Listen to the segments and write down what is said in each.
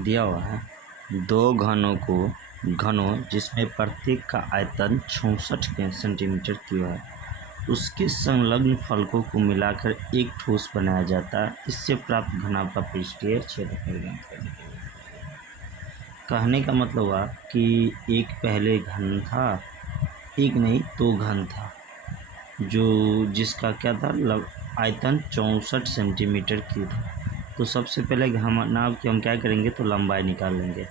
दिया हुआ है दो घनों जिसमें प्रत्येक का आयतन 66 सेंटीमीटर क्यूब है, उसके संलग्न फलकों को मिलाकर एक ठोस बनाया जाता है। इससे प्राप्त घनाभ का पृष्ठीय क्षेत्रफल ज्ञात करने के लिए। कहने का मतलब हुआ कि एक पहले घन था, एक नहीं दो घन था, जिसका क्या था आयतन 64 सेंटीमीटर क्यूब था। तो सबसे पहले घनाभ की हम क्या करेंगे तो लंबाई निकाल लेंगे।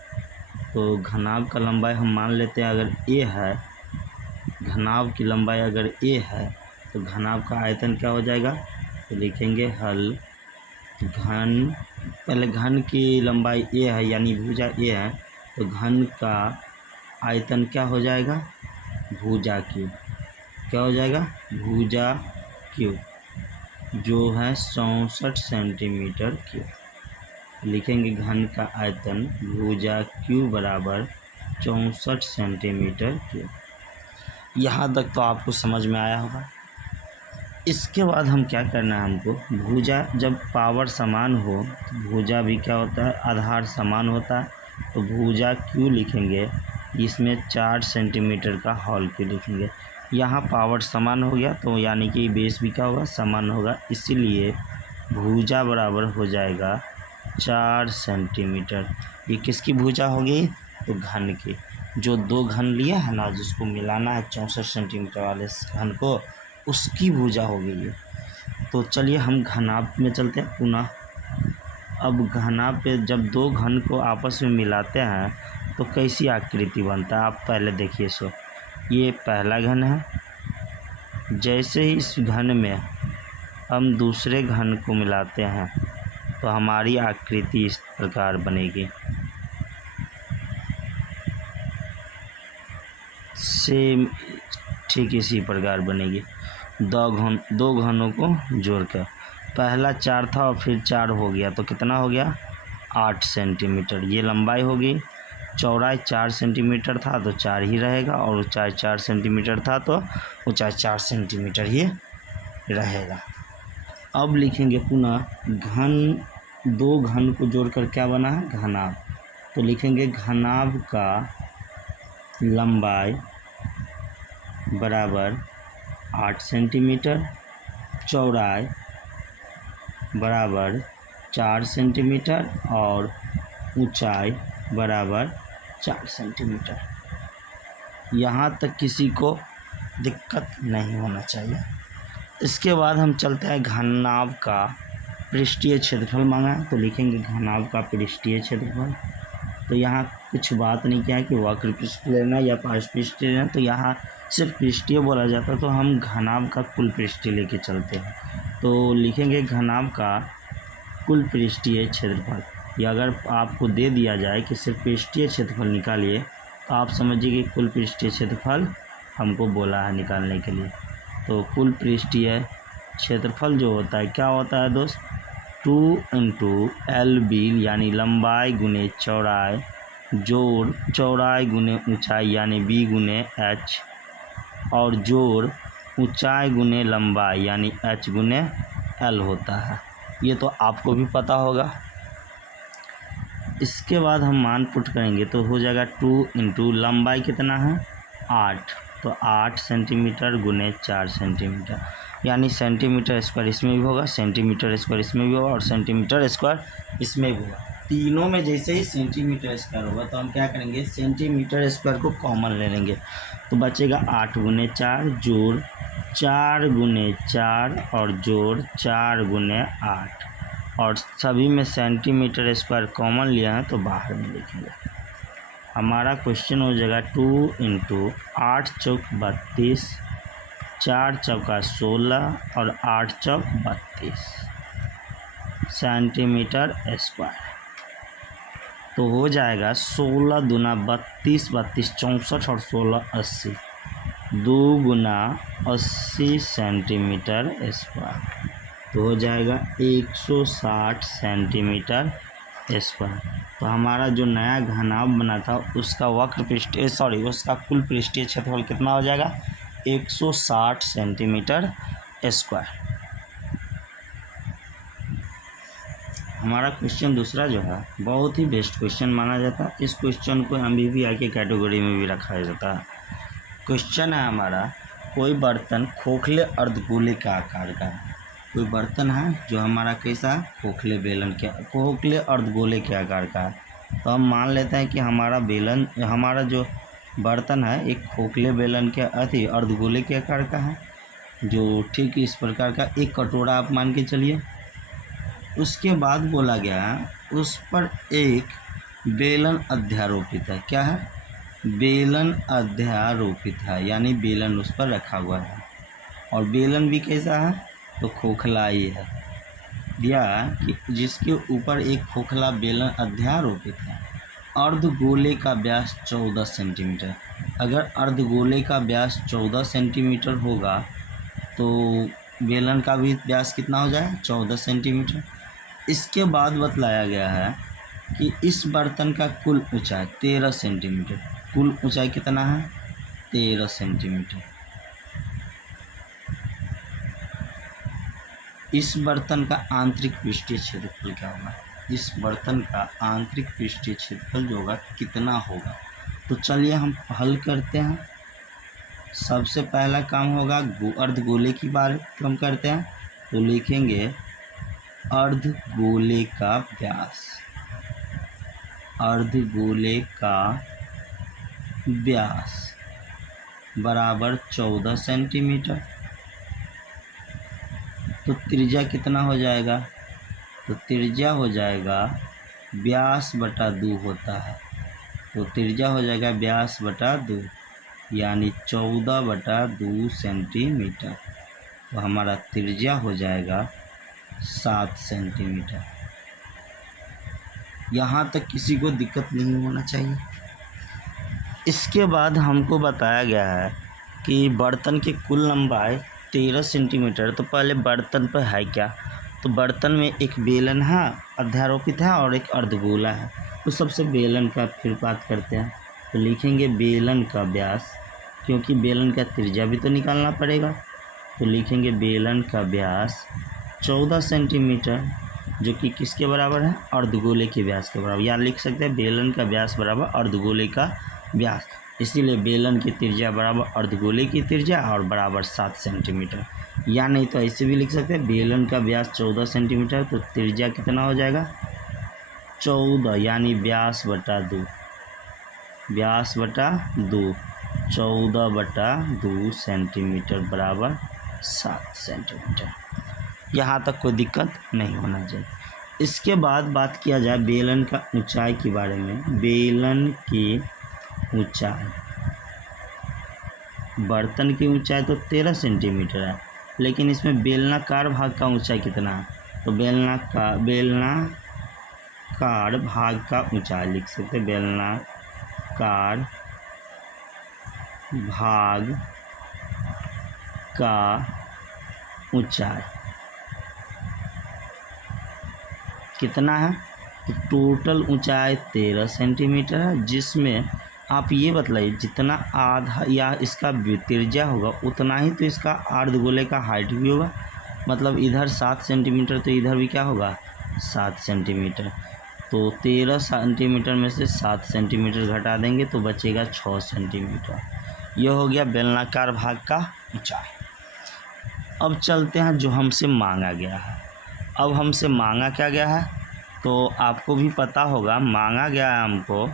तो घनाभ का लंबाई हम मान लेते हैं अगर a है, घनाभ की लंबाई अगर a है तो घनाभ का आयतन क्या हो जाएगा, तो लिखेंगे हल घन, पहले घन की लंबाई a है यानी भुजा a है, तो घन का आयतन क्या हो जाएगा भुजा क्यूब, क्या हो जाएगा भुजा क्यूब, जो है 64 सेंटीमीटर क्यूब। लिखेंगे घन का आयतन भुजा क्यूब बराबर 64 सेंटीमीटर क्यूब। यहाँ तक तो आपको समझ में आया होगा। इसके बाद हम क्या करना है, हमको भुजा जब पावर समान हो तो भुजा भी क्या होता है आधार समान होता है, तो भुजा क्यू लिखेंगे, इसमें 4 सेंटीमीटर का हॉल क्यू लिखेंगे। यहाँ पावर समान हो गया तो यानी कि बेस भी क्या होगा समान होगा, इसीलिए भुजा बराबर हो जाएगा 4 सेंटीमीटर। ये किसकी भुजा होगी, तो घन की, जो दो घन लिया है ना जिसको मिलाना है 64 सेंटीमीटर वाले घन को, उसकी भुजा होगी ये। तो चलिए हम घनाभ में चलते हैं पुनः। अब घनाभ पे जब दो घन को आपस में मिलाते हैं तो कैसी आकृति बनता है, आप पहले देखिए। सो ये पहला घन है, जैसे ही इस घन में हम दूसरे घन को मिलाते हैं तो हमारी आकृति इस प्रकार बनेगी। सेम ठीक इसी प्रकार बनेगी। दो घनों को जोड़कर, पहला 4 था और फिर 4 हो गया तो कितना हो गया 8 सेंटीमीटर। ये लंबाई होगी, चौड़ाई 4 सेंटीमीटर था तो 4 ही रहेगा, और ऊंचाई 4 सेंटीमीटर था तो ऊंचाई 4 सेंटीमीटर ही रहेगा। अब लिखेंगे पुनः घन, दो घन को जोड़कर क्या बना है घनाभ, तो लिखेंगे घनाभ का लंबाई बराबर 8 सेंटीमीटर, चौड़ाई बराबर 4 सेंटीमीटर और ऊंचाई बराबर 4 सेंटीमीटर। यहाँ तक किसी को दिक्कत नहीं होना चाहिए। इसके बाद हम चलते हैं घनाभ का पृष्ठीय क्षेत्रफल मांगा है, तो लिखेंगे घनाभ का पृष्ठीय क्षेत्रफल। तो यहाँ कुछ बात नहीं किया है कि वक्र पृष्ठ लेना या पार्श्व पृष्ठ लेना, तो यहाँ सिर्फ पृष्ठीय बोला जाता है, तो हम घनाभ का कुल पृष्ठीय लेके चलते हैं। तो लिखेंगे घनाभ का कुल पृष्ठीय क्षेत्रफल। या अगर आपको दे दिया जाए कि सिर्फ पृष्ठीय क्षेत्रफल निकालिए तो आप समझिए कि कुल पृष्ठीय क्षेत्रफल हमको बोला है निकालने के लिए। तो कुल पृष्ठीय क्षेत्रफल जो होता है क्या होता है दोस्त, 2 × LB यानी लंबाई गुने चौड़ाई जोड़ चौड़ाई गुने ऊंचाई यानी B गुने H, और जोड़ ऊंचाई गुने लंबाई यानी H गुने L होता है। ये तो आपको भी पता होगा। इसके बाद हम मान पुट करेंगे तो हो जाएगा 2 × लंबाई कितना है 8, तो 8 सेंटीमीटर गुने 4 सेंटीमीटर, यानी सेंटीमीटर स्क्वायर इसमें भी होगा, सेंटीमीटर स्क्वायर इसमें भी होगा और सेंटीमीटर स्क्वायर इसमें भी होगा। तीनों में जैसे ही सेंटीमीटर स्क्वायर होगा तो हम क्या करेंगे सेंटीमीटर स्क्वायर को कॉमन ले लेंगे, तो बचेगा 8 गुने 4 जोड़ 4 गुने 4 और जोड़ 4 गुने 8, और सभी में सेंटीमीटर स्क्वायर कॉमन लिया है तो बाहर में लिखेंगे। हमारा क्वेश्चन हो जाएगा 2 × 8 चौक 32, 4 चौका 16 और 8 चौक 32 सेंटीमीटर स्क्वायर। तो हो जाएगा 16 दूना 32, 32 64 और 16 80, 2 × 80 सेंटीमीटर स्क्वायर, तो हो जाएगा 160 सेंटीमीटर स्क्वायर। तो हमारा जो नया घनाभ बना था उसका उसका कुल पृष्ठीय क्षेत्रफल कितना हो जाएगा 160 सेंटीमीटर स्क्वायर। हमारा क्वेश्चन दूसरा जो है बहुत ही बेस्ट क्वेश्चन माना जाता है। इस क्वेश्चन को एमबीबीआई के कैटेगरी में भी रखा जाता है। क्वेश्चन है हमारा, कोई बर्तन खोखले अर्धगोले का आकार का है। कोई बर्तन है जो हमारा कैसा खोखले अर्धगोले के आकार का है। तो हम मान लेते हैं कि हमारा जो बर्तन है एक खोखले बेलन के अर्धगोले के आकार का है, जो ठीक इस प्रकार का एक कटोरा आप मान के चलिए। उसके बाद बोला गया उस पर एक बेलन अध्यारोपित है। क्या है? बेलन अध्यारोपित है, यानी बेलन उस पर रखा हुआ है। और बेलन भी कैसा है? तो खोखला ही है। दिया कि जिसके ऊपर एक खोखला बेलन अध्यारोपित है। अर्धगोले का व्यास 14 सेंटीमीटर। अगर अर्धगोले का व्यास 14 सेंटीमीटर होगा तो बेलन का भी व्यास कितना हो जाए? 14 सेंटीमीटर। इसके बाद बतलाया गया है कि इस बर्तन का कुल ऊंचाई 13 सेंटीमीटर। कुल ऊंचाई कितना है? 13 सेंटीमीटर। इस बर्तन का आंतरिक पृष्ठीय क्षेत्रफल क्या होगा? इस बर्तन का आंतरिक पृष्ठीय क्षेत्रफल जो होगा कितना होगा? तो चलिए हम हल करते हैं। सबसे पहला काम होगा अर्धगोले की बात हम करते हैं। तो लिखेंगे अर्धगोले का व्यास। अर्धगोले का व्यास बराबर 14 सेंटीमीटर। तो त्रिज्या कितना हो जाएगा? तो त्रिज्या हो जाएगा व्यास बटा 2 होता है। तो त्रिज्या हो जाएगा व्यास बटा 2, यानी 14 बटा 2 सेंटीमीटर। तो हमारा त्रिज्या हो जाएगा 7 सेंटीमीटर। यहाँ तक किसी को दिक्कत नहीं होना चाहिए। इसके बाद हमको बताया गया है कि बर्तन की कुल लंबाई 13 सेंटीमीटर। तो पहले बर्तन पर है क्या? तो बर्तन में एक बेलन है अध्यारोपित है और एक अर्धगोला है। तो सबसे बेलन का फिर बात करते हैं। तो लिखेंगे बेलन का व्यास, क्योंकि बेलन का त्रिज्या भी तो निकालना पड़ेगा। तो लिखेंगे बेलन का व्यास 14 सेंटीमीटर, जो कि किसके बराबर है? अर्धगोले के व्यास के बराबर। या लिख सकते हैं बेलन का व्यास बराबर अर्धगोले का व्यास। इसीलिए बेलन की त्रिज्या बराबर अर्धगोले की त्रिज्या और बराबर 7 सेंटीमीटर। या नहीं तो ऐसे भी लिख सकते हैं बेलन का व्यास 14 सेंटीमीटर, तो त्रिज्या कितना हो जाएगा? 14, यानी व्यास बटा 2। व्यास बटा 2, 14 बटा 2 सेंटीमीटर बराबर 7 सेंटीमीटर। यहाँ तक कोई दिक्कत नहीं होना चाहिए। इसके बाद बात किया जाए बेलन का ऊंचाई के बारे में। बेलन की ऊंचाई, बर्तन की ऊंचाई तो 13 सेंटीमीटर है, लेकिन इसमें बेलनाकार भाग का ऊंचाई कितना है? तो बेलनाकार भाग का ऊंचाई लिख सकते हैं। बेलनाकार भाग का ऊंचाई कितना है? तो टोटल ऊंचाई 13 सेंटीमीटर है, जिसमें आप ये बतलाइए जितना आधा या इसका त्रिज्या होगा उतना ही तो इसका अर्धगोले का हाइट भी होगा। मतलब इधर 7 सेंटीमीटर तो इधर भी क्या होगा? 7 सेंटीमीटर। तो 13 सेंटीमीटर में से 7 सेंटीमीटर घटा देंगे तो बचेगा 6 सेंटीमीटर। यह हो गया बेलनाकार भाग का ऊंचाई। अब चलते हैं जो हमसे मांगा गया है। अब हमसे मांगा क्या गया है? तो आपको भी पता होगा, मांगा गया है हमको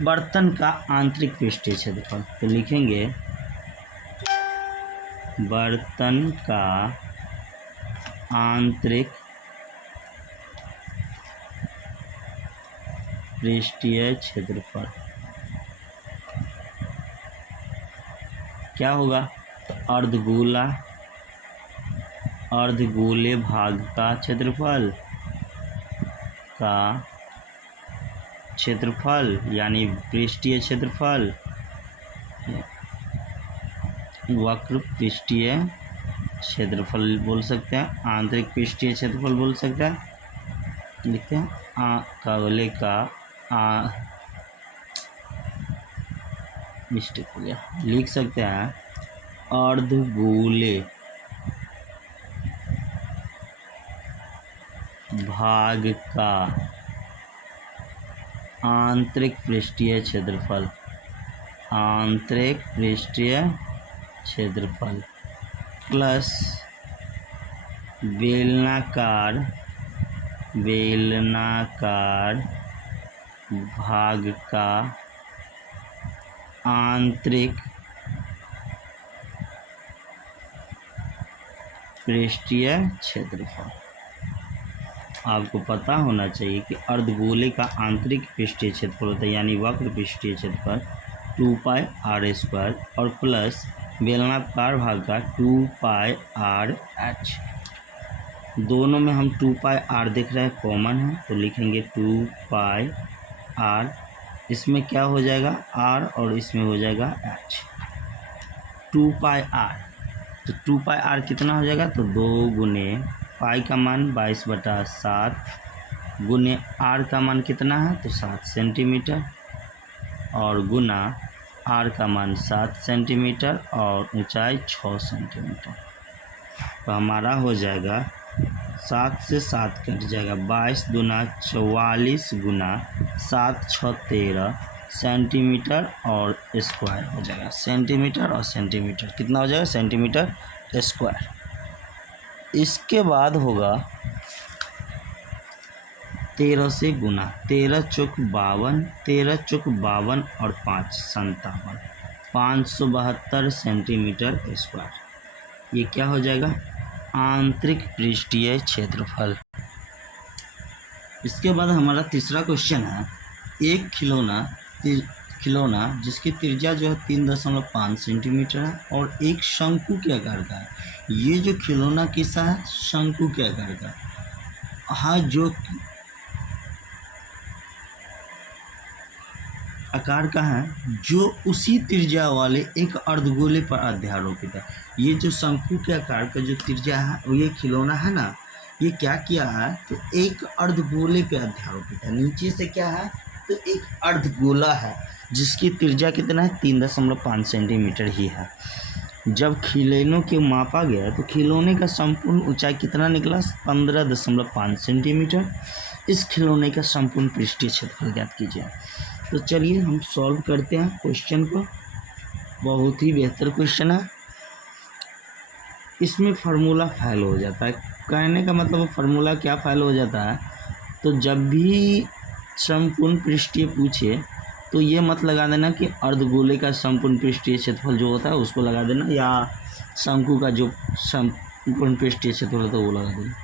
बर्तन का आंतरिक पृष्ठीय क्षेत्रफल। तो लिखेंगे बर्तन का आंतरिक पृष्ठीय क्षेत्रफल क्या होगा? तो अर्धगोले भाग का क्षेत्रफल यानी पृष्ठीय क्षेत्रफल, वक्र पृष्ठीय क्षेत्रफल बोल सकते हैं, आंतरिक पृष्ठीय क्षेत्रफल बोल सकते हैं। लिखते हैं गोले का मिस्टेक हो गया, लिख सकते हैं अर्धगोले भाग का आंतरिक पृष्ठीय क्षेत्रफल, आंतरिक पृष्ठीय क्षेत्रफल प्लस बेलनाकार भाग का आंतरिक पृष्ठीय क्षेत्रफल। आपको पता होना चाहिए कि अर्धगोले का आंतरिक पृष्ठीय क्षेत्रफल होता है यानी वक्र पृष्ठीय क्षेत्रफल 2πr² और प्लस बेलनाकार भाग का 2πrh। दोनों में हम 2πr देख रहे हैं, कॉमन है तो लिखेंगे 2πr। इसमें क्या हो जाएगा r और इसमें हो जाएगा h। 2πr तो 2πr कितना हो जाएगा, तो 2 गुने पाई का मान 22/7 गुने r का मान कितना है, तो 7 सेंटीमीटर और गुना r का मान 7 सेंटीमीटर और ऊंचाई 6 सेंटीमीटर। तो हमारा हो जाएगा 7 से 7 कट जाएगा, 22 दूना 44 गुना 7 6 13 सेंटीमीटर और स्क्वायर हो जाएगा। सेंटीमीटर और सेंटीमीटर कितना हो जाएगा, सेंटीमीटर स्क्वायर। इसके बाद होगा 13 से गुना, 13 चौक 52, 13 चौक 52 और 5 57, 572 सेंटीमीटर स्क्वायर। ये क्या हो जाएगा, आंतरिक पृष्ठीय क्षेत्रफल। इसके बाद हमारा तीसरा क्वेश्चन है, एक खिलौना जिसकी त्रिज्या जो है 3.5 सेंटीमीटर है और एक शंकु के आकार का है। ये जो खिलौना किसा है, शंकु के आकार का। हाँ, जो आकार का है, जो उसी त्रिज्या वाले एक अर्धगोले पर अध्यारोपित है। ये जो शंकु के आकार का जो त्रिज्या है, वो ये खिलौना है ना, ये क्या किया है, तो एक अर्धगोले पे अध्यारोपित है। नीचे से क्या है, तो एक अर्धगोला है जिसकी त्रिज्या कितना है, 3.5 सेंटीमीटर ही है। जब खिलौनों के मापा गया तो खिलौने का संपूर्ण ऊंचाई कितना निकला, 15.5 सेंटीमीटर। इस खिलौने का संपूर्ण पृष्ठीय क्षेत्रफल ज्ञात कीजिए। तो चलिए हम सॉल्व करते हैं क्वेश्चन को। बहुत ही बेहतर क्वेश्चन है। इसमें फार्मूला फेल हो जाता है। कहने का मतलब फार्मूला क्या फेल हो जाता है, तो जब भी संपूर्ण पृष्ठीय पूछे तो ये मत लगा देना कि अर्धगोले का संपूर्ण पृष्ठीय क्षेत्रफल जो होता है उसको लगा देना, या शंकु का जो संपूर्ण पृष्ठीय क्षेत्रफल होता है वो लगा देना।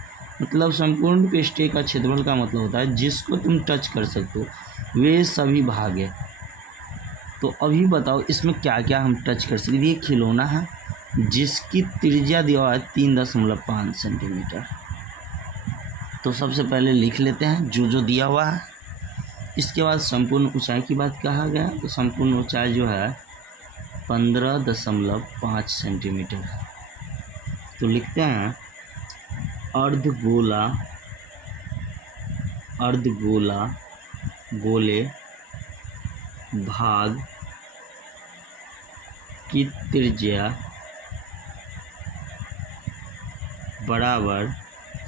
मतलब संपूर्ण पृष्ठीय का क्षेत्रफल का मतलब होता है जिसको तुम टच कर सकते हो वे सभी भाग है। तो अभी बताओ इसमें क्या क्या हम टच कर सकते। ये खिलौना है जिसकी त्रिज्या दिया है 3.5 सेंटीमीटर। तो सबसे पहले लिख लेते हैं जो दिया हुआ है। इसके बाद संपूर्ण ऊंचाई की बात कहा गया, तो संपूर्ण ऊंचाई जो है 15.5 सेंटीमीटर है। तो लिखते हैं अर्धगोले भाग की त्रिज्या बराबर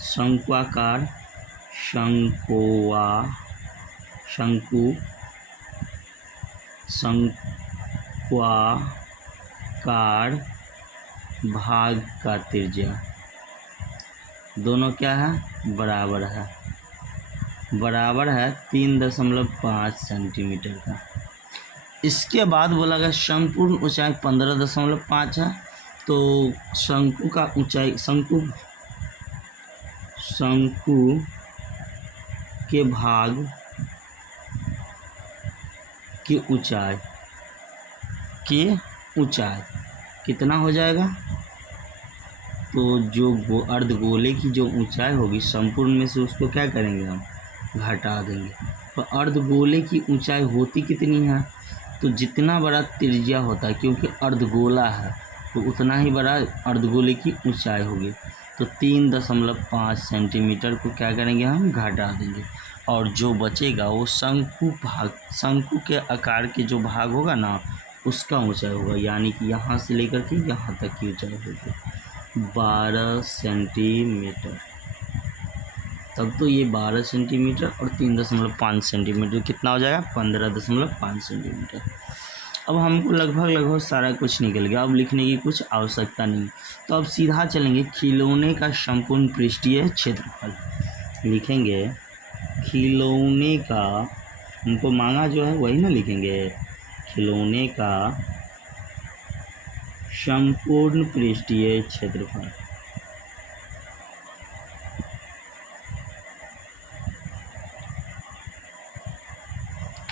शंक्वाकार भाग का त्रिज्या, दोनों क्या है, बराबर है 3.5 सेंटीमीटर का। इसके बाद बोला गया संपूर्ण ऊंचाई 15.5 है। तो शंकु का ऊंचाई, शंकु के भाग की ऊंचाई कितना हो जाएगा, तो जो अर्धगोले की जो ऊंचाई होगी संपूर्ण में से उसको क्या करेंगे, हम घटा देंगे। तो अर्धगोले की ऊंचाई होती कितनी है, तो जितना बड़ा त्रिज्या होता है, क्योंकि अर्धगोला है तो उतना ही बड़ा अर्धगोले की ऊंचाई होगी। तो 3.5 सेंटीमीटर को क्या करेंगे, हम घटा देंगे और जो बचेगा वो शंकु के आकार के जो भाग होगा ना उसका ऊंचाई होगा, यानी कि यहाँ से लेकर के यहाँ तक की ऊंचाई होगी 12 सेंटीमीटर। तब तो ये 12 सेंटीमीटर और 3.5 सेंटीमीटर कितना हो जाएगा 15.5 सेंटीमीटर। अब हमको लगभग सारा कुछ निकल गया, अब लिखने की कुछ आवश्यकता नहीं। तो अब सीधा चलेंगे खिलौने का संपूर्ण पृष्ठीय क्षेत्रफल लिखेंगे। खिलौने का हमको मांगा जो है वही ना लिखेंगे, खिलौने का संपूर्ण पृष्ठीय क्षेत्रफल।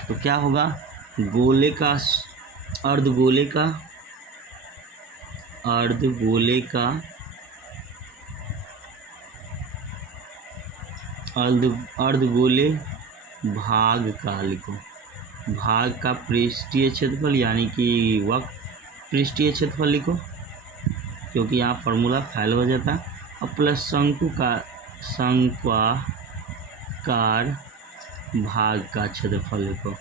तो क्या होगा, गोले का अर्धगोले भाग का लिखो, भाग का पृष्ठीय क्षेत्रफल यानी कि वक्र पृष्ठीय क्षेत्रफल लिखो, क्योंकि यहाँ फॉर्मूला फेल हो जाता है। और प्लस शंक्वाकार भाग का क्षेत्रफल लिखो।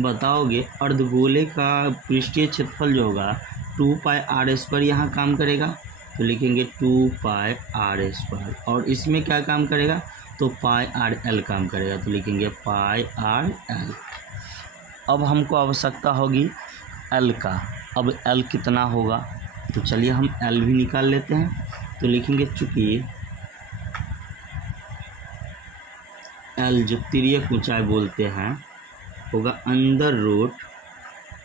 बताओगे अर्धगोले का पृष्ठीय क्षेत्रफल जो होगा 2πr², यहाँ काम करेगा तो लिखेंगे 2πr², और इसमें क्या काम करेगा तो πrl काम करेगा तो लिखेंगे πrl। अब हमको आवश्यकता होगी l का। अब l कितना होगा, तो चलिए हम l भी निकाल लेते हैं। तो लिखेंगे चूँकि l जो तिर्यक ऊंचाई बोलते हैं होगा अंडर रूट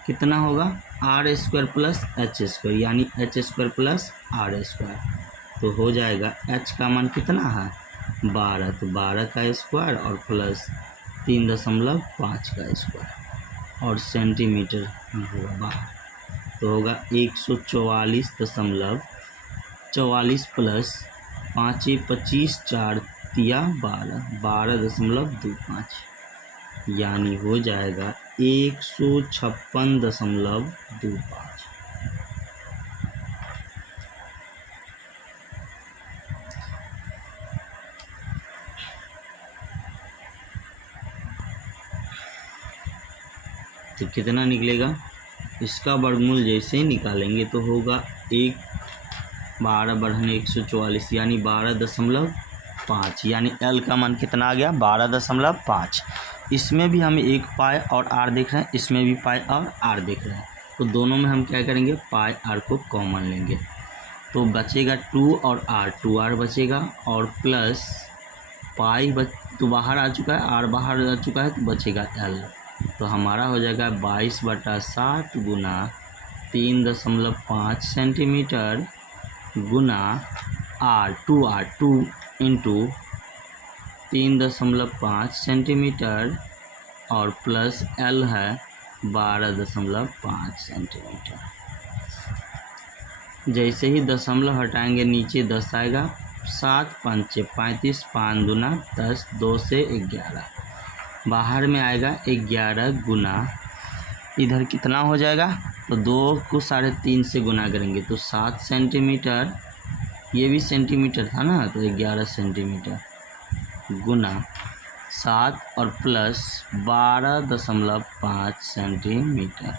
कितना होगा r² प्लस h², यानी h² प्लस r²। तो हो जाएगा h का मान कितना है 12, तो 12 का स्क्वायर और प्लस 3.5 का स्क्वायर, और सेंटीमीटर होगा बाहर, तो होगा 144 प्लस 5 25 4 तिया 12.25, यानी हो जाएगा 156.25। तो कितना निकलेगा, इसका वर्गमूल जैसे ही निकालेंगे तो होगा 12 बढ़ने 144 यानी 12.5, यानी l का मान कितना आ गया 12.5। इसमें भी हम एक पाई और r देख रहे हैं, इसमें भी पाई और r देख रहे हैं, तो दोनों में हम क्या करेंगे पाई r को कॉमन लेंगे, तो बचेगा 2 और r, 2r बचेगा, और प्लस पाई तो बाहर आ चुका है, r बाहर आ चुका है, तो बचेगा l। तो हमारा हो जाएगा 22/60 गुना 3.5 सेंटीमीटर गुना r, 2 इंटू 3.5 सेंटीमीटर और प्लस l है 12.5 सेंटीमीटर। जैसे ही दशमलव हटाएंगे नीचे 10 आएगा, 7 5 35, 5 दूना 10, 2 से 11, बाहर में आएगा 11 गुना इधर कितना हो जाएगा, तो 2 को 3.5 से गुना करेंगे तो 7 सेंटीमीटर, ये भी सेंटीमीटर था ना, तो 11 सेंटीमीटर गुना 7 और प्लस 12.5 सेंटीमीटर,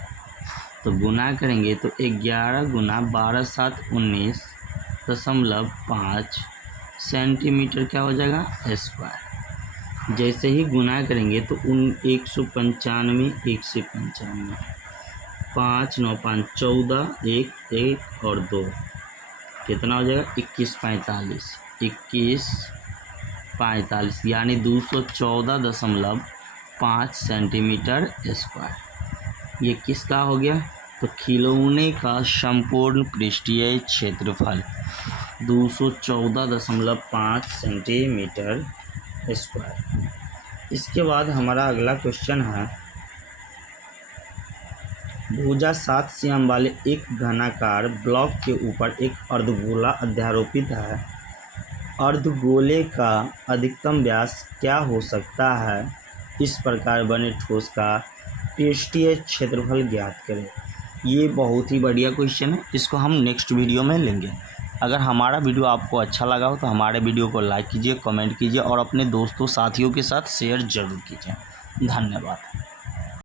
तो गुना करेंगे तो 11 गुना 12 7 19.5 सेंटीमीटर क्या हो जाएगा स्क्वायर। जैसे ही गुना करेंगे तो 195 1 से 95, 5 9 5 14, 1 1 और 2 कितना हो जाएगा 21/45 यानी 214.5 सेंटीमीटर स्क्वायर। ये किसका हो गया, तो खिलौने का संपूर्ण पृष्ठीय क्षेत्रफल 214.5 सेंटीमीटर स्क्वायर। इसके बाद हमारा अगला क्वेश्चन है, भुजा 7 सियाम वाले एक घनाकार ब्लॉक के ऊपर एक अर्धगोला अध्यारोपित है। अर्धगोले का अधिकतम व्यास क्या हो सकता है, इस प्रकार बने ठोस का पृष्ठीय क्षेत्रफल ज्ञात करें। ये बहुत ही बढ़िया क्वेश्चन है, इसको हम नेक्स्ट वीडियो में लेंगे। अगर हमारा वीडियो आपको अच्छा लगा हो तो हमारे वीडियो को लाइक कीजिए, कमेंट कीजिए और अपने दोस्तों साथियों के साथ शेयर ज़रूर कीजिए। धन्यवाद।